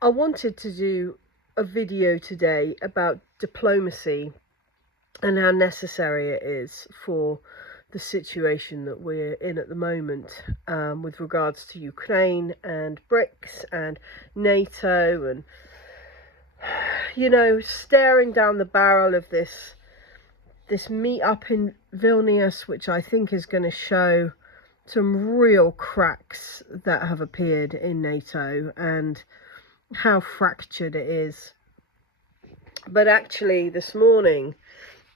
I wanted to do a video today about diplomacy and how necessary it is for the situation that we're in at the moment, with regards to Ukraine and BRICS and NATO, and staring down the barrel of this meet up in Vilnius, which I think is going to show some real cracks that have appeared in NATO and how fractured it is. But actually, this morning,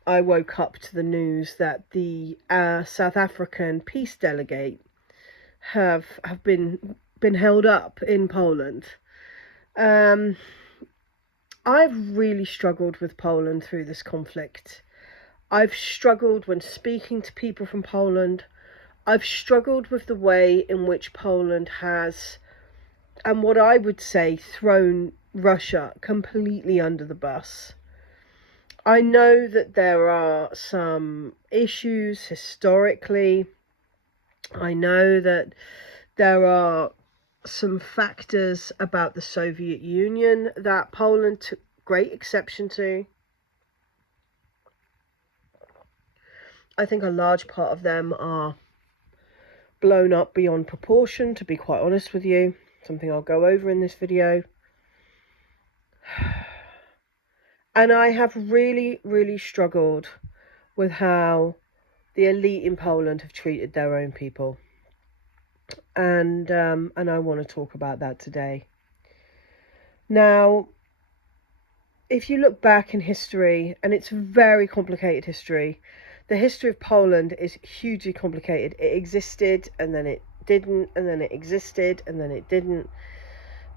I woke up to the news that the South African peace delegate have been held up in Poland. I've really struggled with Poland through this conflict. I've struggled when speaking to people from Poland. I've struggled with the way in which Poland has, and what I would say, thrown Russia completely under the bus. I know that there are some issues historically. I know that there are some factors about the Soviet Union that Poland took great exception to. I think a large part of them are blown up beyond proportion, to be quite honest with you. Something I'll go over in this video. And I have really, really struggled with how the elite in Poland have treated their own people. And I want to talk about that today. Now, if you look back in history, and it's very complicated history, the history of Poland is hugely complicated. It existed, and then it didn't, and then it existed, and then it didn't.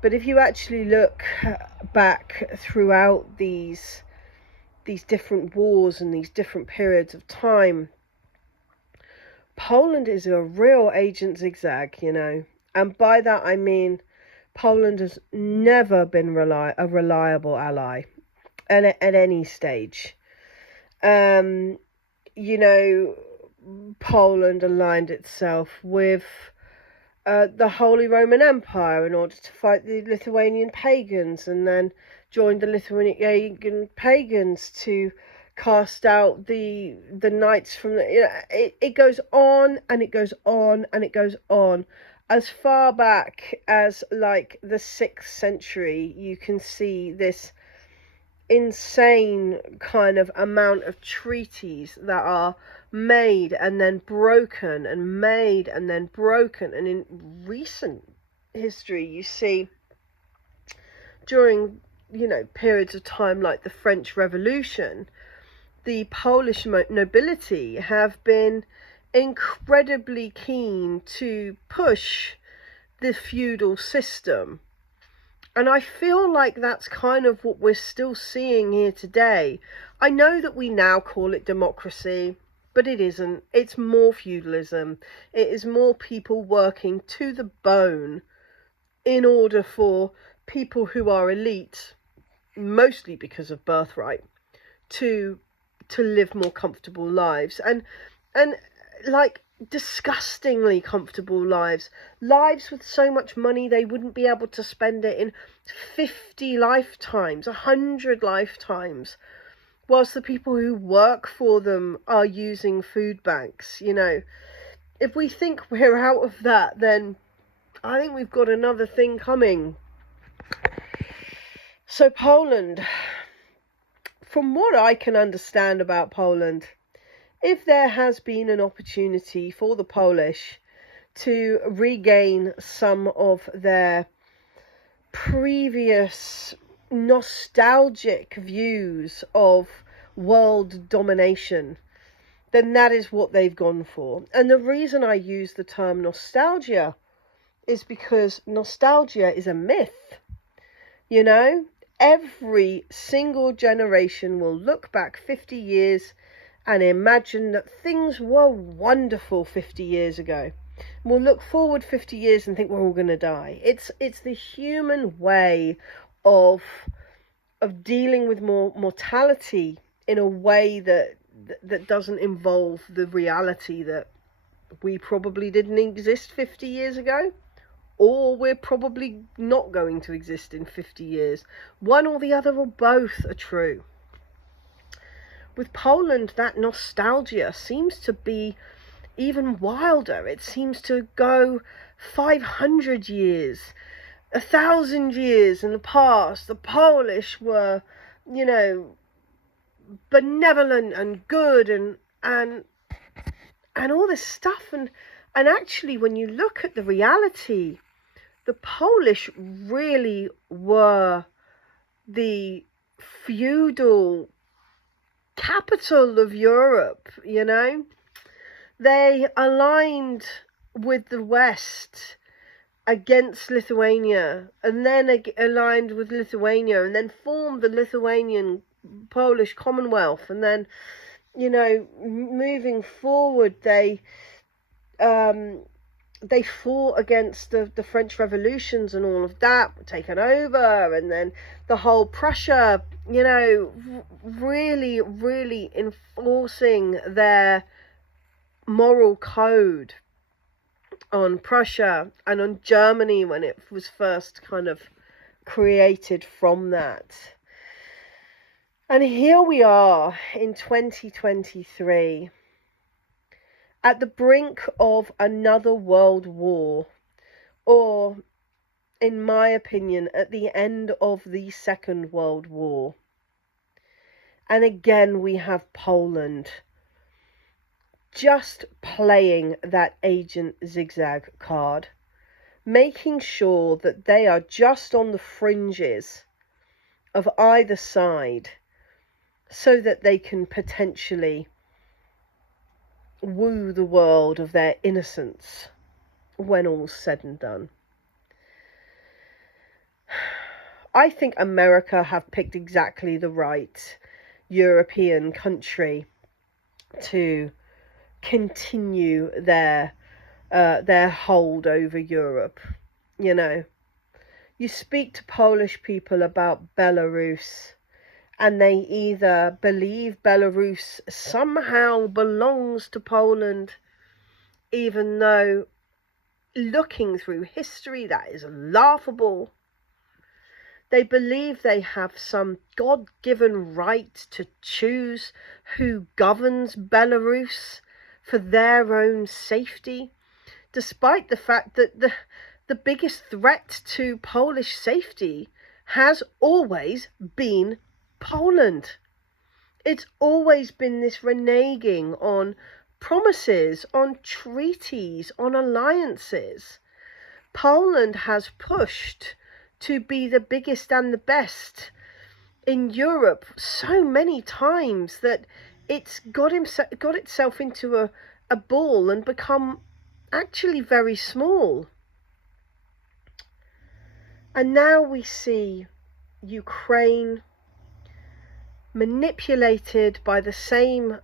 But if you actually look back throughout these different wars and these different periods of time, Poland is a real agent zigzag, and by that I mean Poland has never been a reliable ally at any stage. Poland aligned itself with the Holy Roman Empire in order to fight the Lithuanian pagans, and then joined the Lithuanian pagans to cast out the knights from it goes on and it goes on and it goes on. As far back as like the 6th century, you can see this insane kind of amount of treaties that are made and then broken and made and then broken. And in recent history, you see during periods of time like the French Revolution, the Polish nobility have been incredibly keen to push the feudal system. And I feel like that's kind of what we're still seeing here today. I know that we now call it democracy, but it isn't. It's more feudalism. It is more people working to the bone in order for people who are elite, mostly because of birthright, to live more comfortable lives. And like disgustingly comfortable lives with so much money they wouldn't be able to spend it in 50 lifetimes, 100 lifetimes, whilst the people who work for them are using food banks. If we think we're out of that, then I think we've got another thing coming. So Poland, from what I can understand about Poland, if there has been an opportunity for the Polish to regain some of their previous nostalgic views of world domination, then that is what they've gone for. And the reason I use the term nostalgia is because nostalgia is a myth. Every single generation will look back 50 years and imagine that things were wonderful 50 years ago. We'll look forward 50 years and think we're all going to die. It's the human way of dealing with mortality in a way that doesn't involve the reality that we probably didn't exist 50 years ago, or we're probably not going to exist in 50 years. One or the other or both are true. With Poland, that nostalgia seems to be even wilder. It seems to go 500 years, 1,000 years in the past. The Polish were, benevolent and good and all this stuff. And actually, when you look at the reality, the Polish really were the feudal capital of Europe, They aligned with the West against Lithuania, and then aligned with Lithuania, and then formed the Lithuanian Polish Commonwealth. And then, moving forward, they fought against the French revolutions, and all of that were taken over. And then the whole Prussia, really, really enforcing their moral code on Prussia and on Germany when it was first kind of created from that. And here we are in 2023 at the brink of another world war, or, in my opinion, at the end of the Second World War. And again, we have Poland just playing that Agent Zigzag card, making sure that they are just on the fringes of either side so that they can potentially woo the world of their innocence when all's said and done. I think America have picked exactly the right European country to continue their hold over Europe. You speak to Polish people about Belarus, and they either believe Belarus somehow belongs to Poland, even though, looking through history, that is laughable. They believe they have some God-given right to choose who governs Belarus for their own safety, despite the fact that the biggest threat to Polish safety has always been Poland. It's always been this reneging on promises, on treaties, on alliances. Poland has pushed to be the biggest and the best in Europe so many times that it's got itself into a ball and become actually very small. And now we see Ukraine manipulated by the same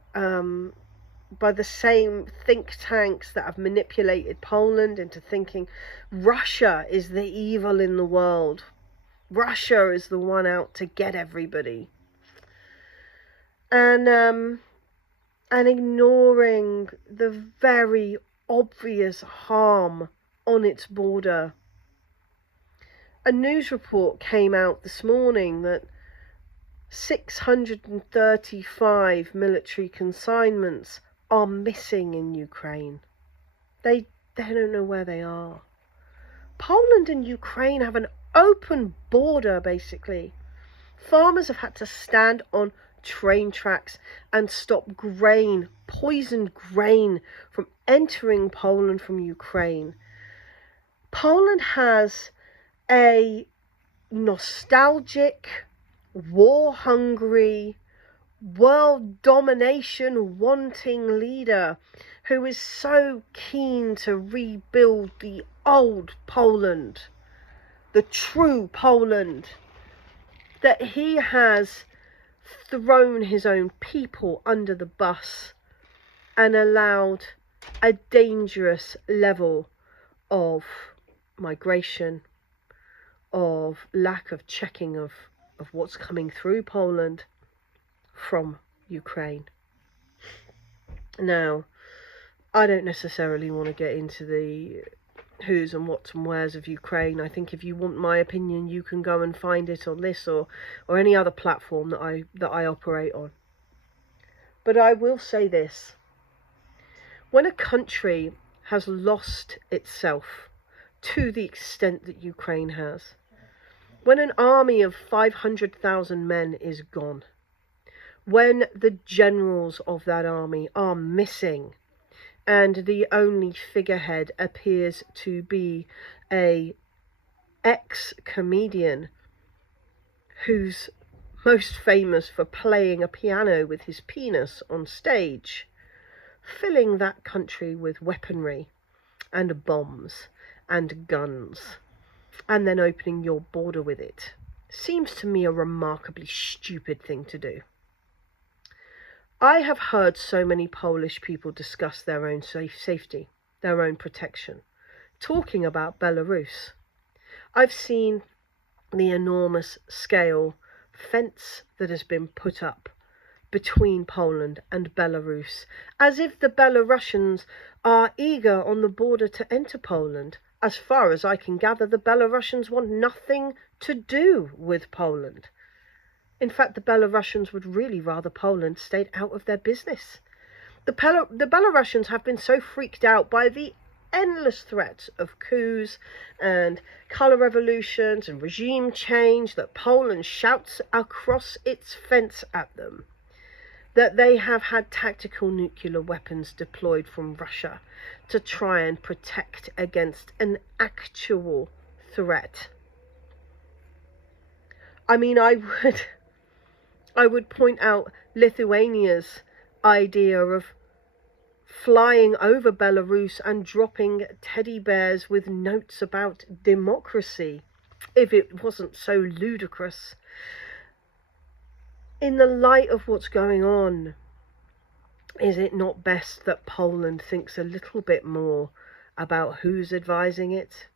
think tanks that have manipulated Poland into thinking Russia is the evil in the world. Russia is the one out to get everybody. And ignoring the very obvious harm on its border. A news report came out this morning that 635 military consignments are missing in Ukraine. They don't know where they are. Poland and Ukraine have an open border, basically. Farmers have had to stand on train tracks and stop grain, poisoned grain, from entering Poland from Ukraine. Poland has a nostalgic, war-hungry, world domination wanting leader who is so keen to rebuild the old Poland, the true Poland, that he has thrown his own people under the bus and allowed a dangerous level of migration, of lack of checking of what's coming through Poland from Ukraine. Now, I don't necessarily want to get into the who's and what's and where's of Ukraine. I think if you want my opinion, you can go and find it on this or any other platform that I operate on. But I will say this: when a country has lost itself to the extent that Ukraine has, when an army of 500,000 men is gone, when the generals of that army are missing, and the only figurehead appears to be a ex-comedian who's most famous for playing a piano with his penis on stage, filling that country with weaponry and bombs and guns, and then opening your border with it, seems to me a remarkably stupid thing to do. I have heard so many Polish people discuss their own safety, their own protection, talking about Belarus. I've seen the enormous scale fence that has been put up between Poland and Belarus, as if the Belarusians are eager on the border to enter Poland. As far as I can gather, the Belarusians want nothing to do with Poland. In fact, the Belarusians would really rather Poland stayed out of their business. The Belarusians have been so freaked out by the endless threats of coups and colour revolutions and regime change that Poland shouts across its fence at them, that they have had tactical nuclear weapons deployed from Russia to try and protect against an actual threat. I mean, I would point out Lithuania's idea of flying over Belarus and dropping teddy bears with notes about democracy, if it wasn't so ludicrous. In the light of what's going on, is it not best that Poland thinks a little bit more about who's advising it?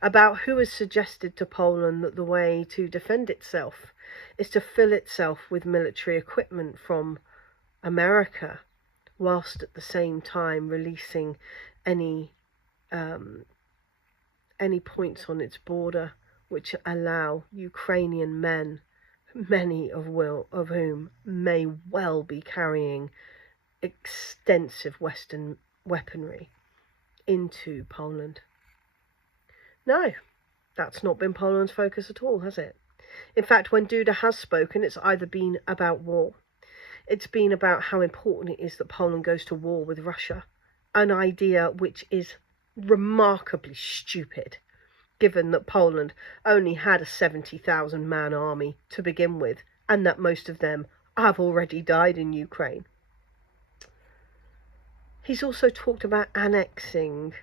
About who has suggested to Poland that the way to defend itself is to fill itself with military equipment from America, whilst at the same time releasing any points on its border which allow Ukrainian men, many of whom may well be carrying extensive Western weaponry, into Poland. No, that's not been Poland's focus at all, has it? In fact, when Duda has spoken, it's either been about war, it's been about how important it is that Poland goes to war with Russia, an idea which is remarkably stupid, given that Poland only had a 70,000 man army to begin with, and that most of them have already died in Ukraine. He's also talked about annexing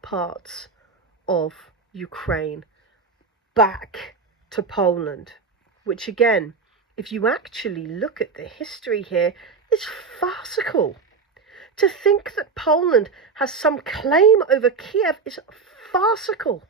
parts of Ukraine back to Poland, which again, if you actually look at the history here, is farcical. To think that Poland has some claim over Kiev is farcical.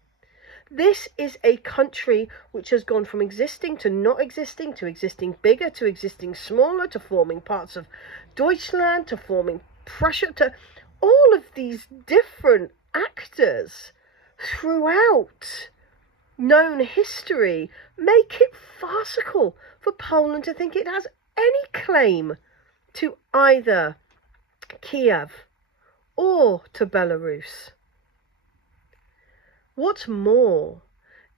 This is a country which has gone from existing to not existing, to existing bigger, to existing smaller, to forming parts of Deutschland, to forming Prussia, to all of these different actors throughout known history make it farcical for Poland to think it has any claim to either Kiev or to Belarus. What's more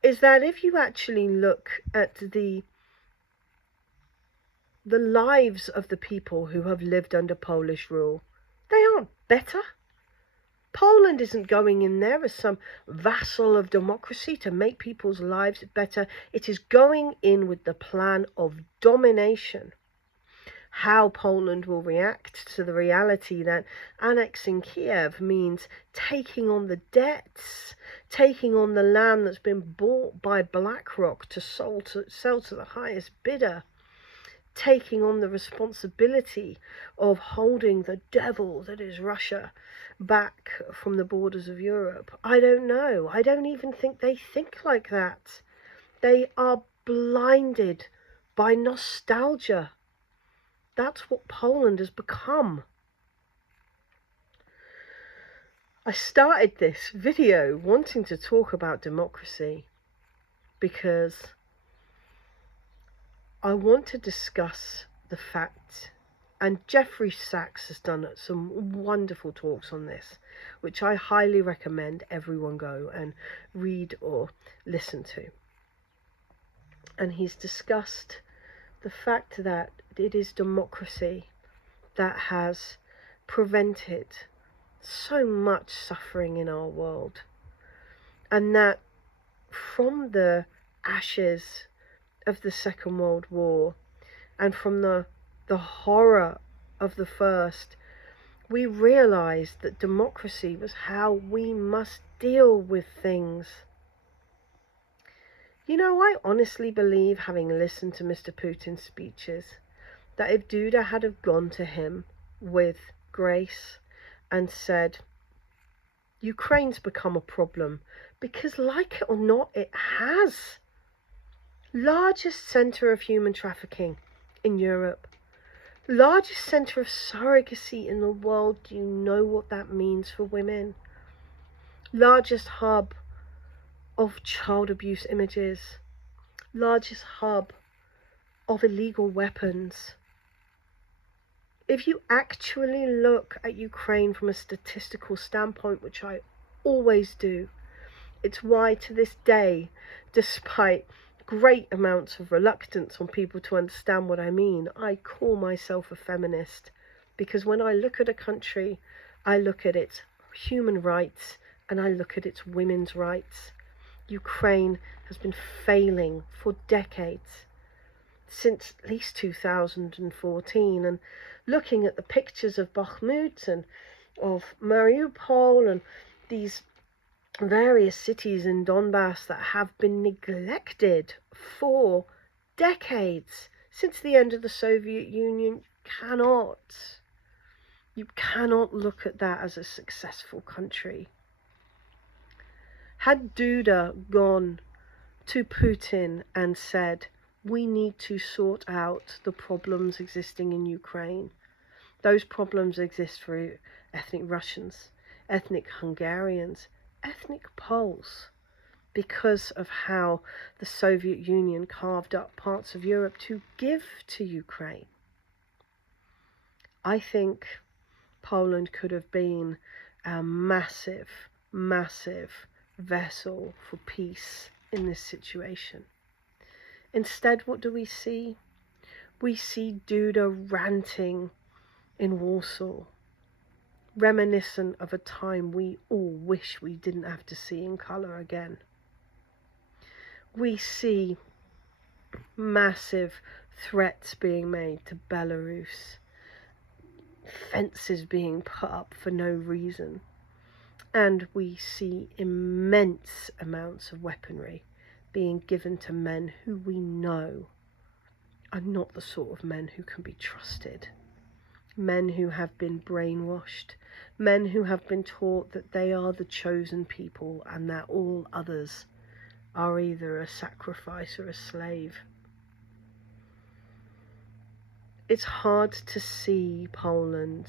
is that if you actually look at the lives of the people who have lived under Polish rule, they aren't better. Poland isn't going in there as some vassal of democracy to make people's lives better. It is going in with the plan of domination. How Poland will react to the reality that annexing Kiev means taking on the debts, taking on the land that's been bought by BlackRock to sell to the highest bidder, taking on the responsibility of holding the devil that is Russia back from the borders of Europe. I don't know. I don't even think they think like that. They are blinded by nostalgia. That's what Poland has become. I started this video wanting to talk about democracy because I want to discuss the fact, and Jeffrey Sachs has done some wonderful talks on this, which I highly recommend everyone go and read or listen to. And he's discussed the fact that it is democracy that has prevented so much suffering in our world, and that from the ashes of the Second World War and from the horror of the First, we realized that democracy was how we must deal with things. You know, I honestly believe, having listened to Mr. Putin's speeches, that if Duda had have gone to him with grace and said, Ukraine's become a problem, because like it or not, it has. Largest centre of human trafficking in Europe. Largest centre of surrogacy in the world. Do you know what that means for women? Largest hub of child abuse images. Largest hub of illegal weapons. If you actually look at Ukraine from a statistical standpoint, which I always do, it's why to this day, despite great amounts of reluctance on people to understand what I mean, I call myself a feminist, because when I look at a country, I look at its human rights and I look at its women's rights. Ukraine has been failing for decades, since at least 2014, and looking at the pictures of Bakhmut and of Mariupol and these various cities in Donbass that have been neglected for decades since the end of the Soviet Union, you cannot look at that as a successful country. Had Duda gone to Putin and said, we need to sort out the problems existing in Ukraine, those problems exist for ethnic Russians, ethnic Hungarians, ethnic Poles, because of how the Soviet Union carved up parts of Europe to give to Ukraine. I think Poland could have been a massive, massive vessel for peace in this situation. Instead, what do we see? We see Duda ranting in Warsaw, reminiscent of a time we all wish we didn't have to see in colour again. We see massive threats being made to Belarus, fences being put up for no reason, and we see immense amounts of weaponry being given to men who we know are not the sort of men who can be trusted. Men who have been brainwashed, men who have been taught that they are the chosen people and that all others are either a sacrifice or a slave. It's hard to see Poland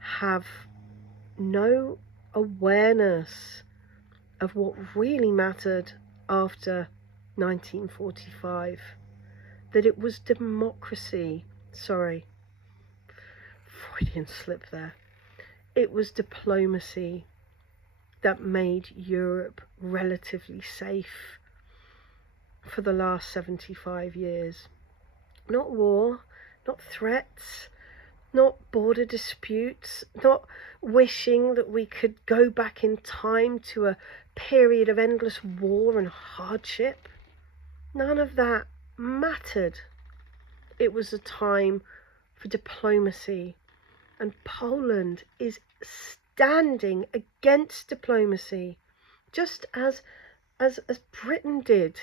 have no awareness of what really mattered after 1945, that it was democracy, Freudian slip there. It was diplomacy that made Europe relatively safe for the last 75 years. Not war, not threats, not border disputes, not wishing that we could go back in time to a period of endless war and hardship. None of that mattered. It was a time for diplomacy, and Poland is standing against diplomacy, just as Britain did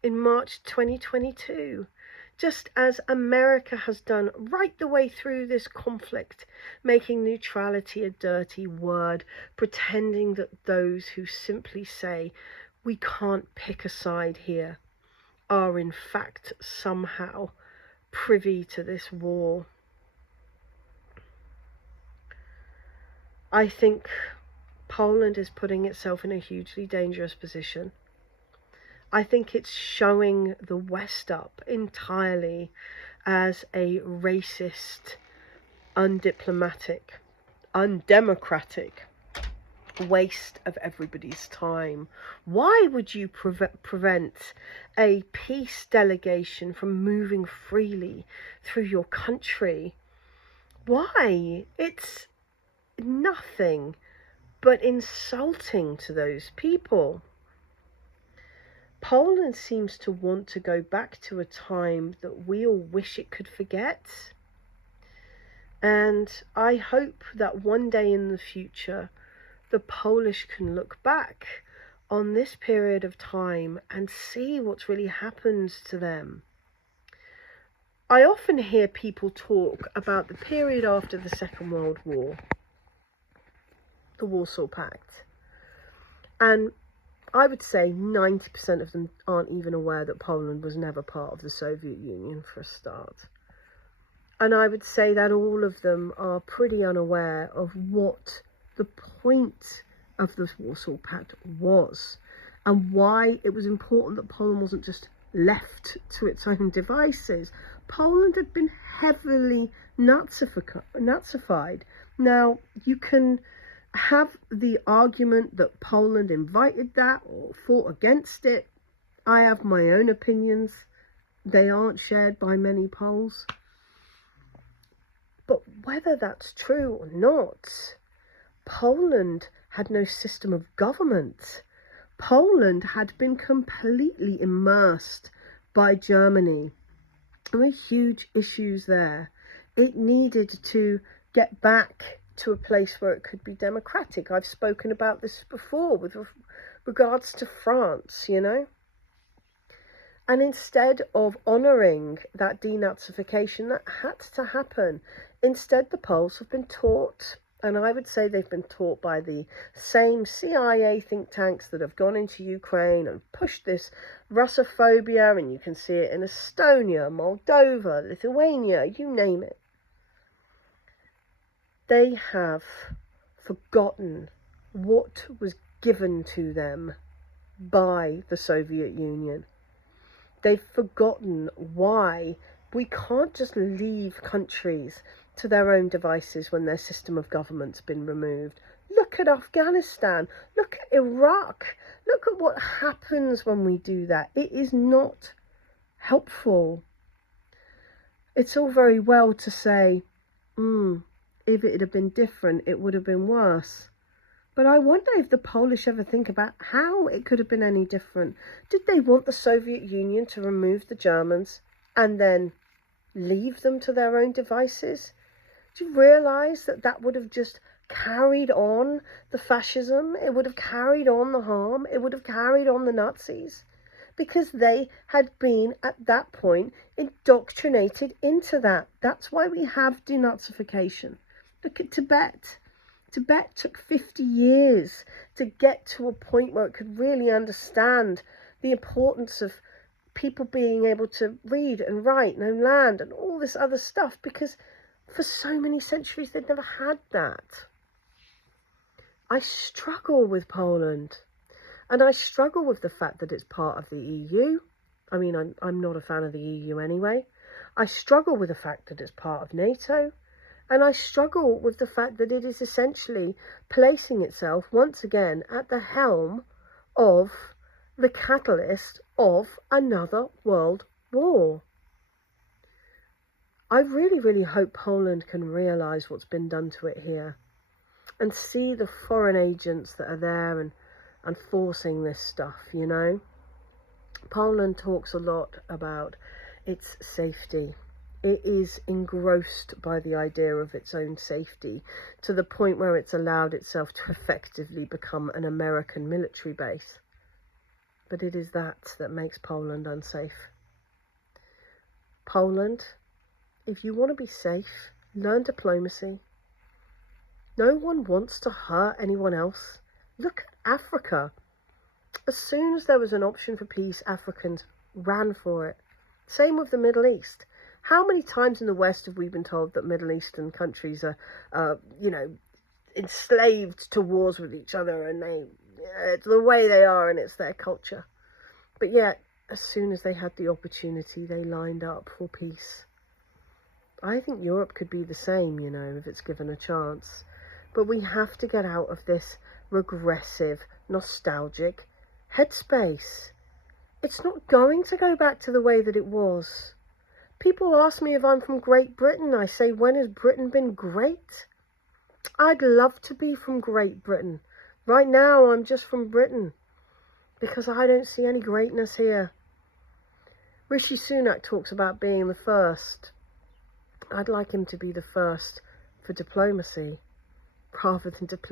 in March 2022, just as America has done right the way through this conflict, making neutrality a dirty word, pretending that those who simply say we can't pick a side here are in fact somehow privy to this war. I think Poland is putting itself in a hugely dangerous position. I think it's showing the West up entirely as a racist, undiplomatic, undemocratic waste of everybody's time. Why would you prevent a peace delegation from moving freely through your country? Why? It's nothing but insulting to those people. Poland seems to want to go back to a time that we all wish it could forget. And I hope that one day in the future, the Polish can look back on this period of time and see what's really happened to them. I often hear people talk about the period after the Second World War, the Warsaw Pact, and I would say 90% of them aren't even aware that Poland was never part of the Soviet Union for a start. And I would say that all of them are pretty unaware of what the point of the Warsaw Pact was and why it was important that Poland wasn't just left to its own devices. Poland had been heavily Nazified. Now, you can have the argument that Poland invited that or fought against it. I have my own opinions. They aren't shared by many Poles. But whether that's true or not, Poland had no system of government. Poland had been completely immersed by Germany. There were huge issues there. It needed to get back to a place where it could be democratic. I've spoken about this before with regards to France, you know. And instead of honouring that denazification that had to happen, instead the Poles have been taught, and I would say they've been taught by the same CIA think tanks that have gone into Ukraine and pushed this Russophobia, and you can see it in Estonia, Moldova, Lithuania, you name it. They have forgotten what was given to them by the Soviet Union. They've forgotten why we can't just leave countries to their own devices when their system of government's been removed. Look at Afghanistan. Look at Iraq. Look at what happens when we do that. It is not helpful. It's all very well to say, if it had been different, it would have been worse. But I wonder if the Polish ever think about how it could have been any different. Did they want the Soviet Union to remove the Germans and then leave them to their own devices? Do you realise that that would have just carried on the fascism? It would have carried on the harm. It would have carried on the Nazis. Because they had been, at that point, indoctrinated into that. That's why we have denazification. Look at Tibet. Tibet took 50 years to get to a point where it could really understand the importance of people being able to read and write and own land and all this other stuff, because for so many centuries they'd never had that. I struggle with Poland, and I struggle with the fact that it's part of the EU. I mean, I'm not a fan of the EU anyway. I struggle with the fact that it's part of NATO. And I struggle with the fact that it is essentially placing itself once again at the helm of the catalyst of another world war. I really, really hope Poland can realise what's been done to it here and see the foreign agents that are there and forcing this stuff, you know. Poland talks a lot about its safety. It is engrossed by the idea of its own safety to the point where it's allowed itself to effectively become an American military base. But it is that makes Poland unsafe. Poland, if you want to be safe, learn diplomacy. No one wants to hurt anyone else. Look at Africa. As soon as there was an option for peace, Africans ran for it. Same with the Middle East. How many times in the West have we been told that Middle Eastern countries are, enslaved to wars with each other, and it's the way they are and it's their culture. But yet, as soon as they had the opportunity, they lined up for peace. I think Europe could be the same, if it's given a chance. But we have to get out of this regressive, nostalgic headspace. It's not going to go back to the way that it was. People ask me if I'm from Great Britain. I say, when has Britain been great? I'd love to be from Great Britain. Right now, I'm just from Britain because I don't see any greatness here. Rishi Sunak talks about being the first. I'd like him to be the first for diplomacy rather than diplomacy.